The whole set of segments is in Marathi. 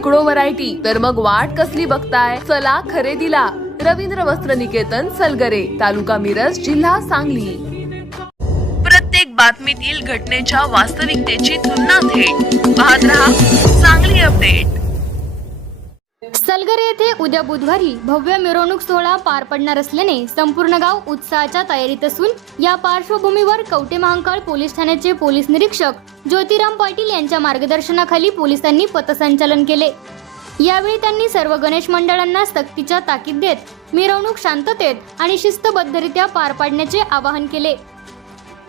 शेकडो व्हरायटी. तर मग वाट कसली बघताय? चला खरेदीला. रवींद्र वस्त्र निकेतन सलगरे तालुका मिरज जिल्हा सांगली. प्रत्येक बातमीतील घटनेच्या वास्तविकतेची तुलना थेट. पाहत राहा सांगली अपडेट. पालघर येथे उद्या बुधवारी भव्य मिरवणूक सोहळा पार पडणार असल्याने संपूर्ण गाव उत्साहाच्या तयारीत असून या पार्श्वभूमीवर कवटे महांकाळ पोलीस ठाण्याचे पोलीस निरीक्षक ज्योतिराम पाटील यांच्या मार्गदर्शनाखाली पोलिसांनी पथसंचलन केले. यावेळी त्यांनी सर्व गणेश मंडळांना सक्तीच्या ताकीद देत मिरवणूक शांततेत आणि शिस्तबद्धरित्या पार पाडण्याचे आवाहन केले.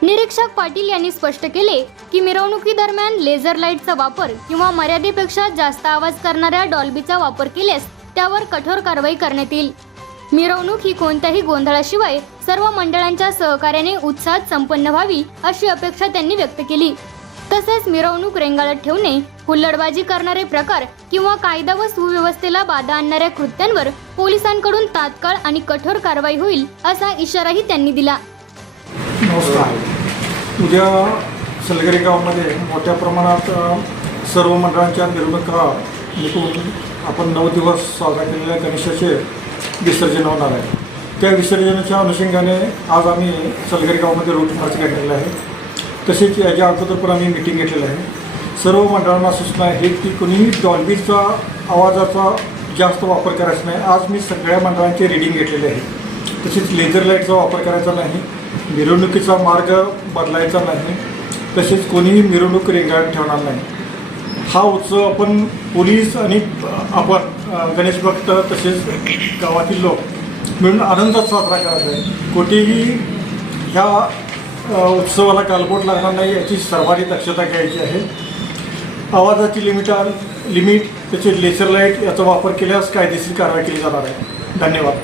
निरीक्षक पाटील यांनी स्पष्ट केले की मिरवणुकीदरम्यान लेझर लाईटचा वापर किंवा मर्यादेपेक्षा जास्त आवाज करणाऱ्या डॉल्बीचा वापर केल्यास त्यावर कठोर कारवाई करण्यात येईल. मिरवणूक ही कोणत्याही गोंधळाशिवाय सर्व मंडळांच्या सहकार्याने उत्साहात संपन्न व्हावी अशी अपेक्षा त्यांनी व्यक्त केली. तसेच मिरवणूक रेंगाळत ठेवणे हुल्लडबाजी करणारे प्रकार किंवा कायदा व सुव्यवस्थेला बाधा आणणाऱ्या कृत्यांवर पोलिसांकडून तात्काळ आणि कठोर कारवाई होईल असा इशाराही त्यांनी दिला. नमस्कार. उद्या सलगरी गावामध्ये मोठ्या प्रमाणात सर्व मंडळांच्या मिरवणुका निघून आपण नऊ दिवस साजरा केलेल्या गणेशाचे विसर्जन होणार आहे. त्या विसर्जनाच्या अनुषंगाने आज आम्ही सलगरी गावामध्ये रोड मार्च काढलेला आहे. तसेच याच्या अगोदर पण आम्ही मिटिंग घेतलेलं आहे. सर्व मंडळांना सूचना आहे की कोणीही डॉल्बीचा आवाजाचा जास्त वापर करायचा नाही. आज मी सगळ्या मंडळांचे रिडिंग घेतलेले आहे. तसेच लेझर लाईटचा वापर करायचा नाही. मिरवणुकीचा मार्ग बदलायचा नाही तसेच कोणीही मिरवणूक रेंगाळत ठेवणार नाही. हा उत्सव आपण पोलीस आणि आपण गणेश भक्त तसेच गावातील लोक मिळून आनंदात साजरा करायचा आहे. कोठेही ह्या उत्सवाला कालबोट लागणार नाही याची सर्वाधिक दक्षता घ्यायची आहे. आवाजाची लिमिट लिमिट तसेच लेसर लाइट याचा वापर केल्यास कायदेशीर कारवाई केली जाणार आहे. धन्यवाद.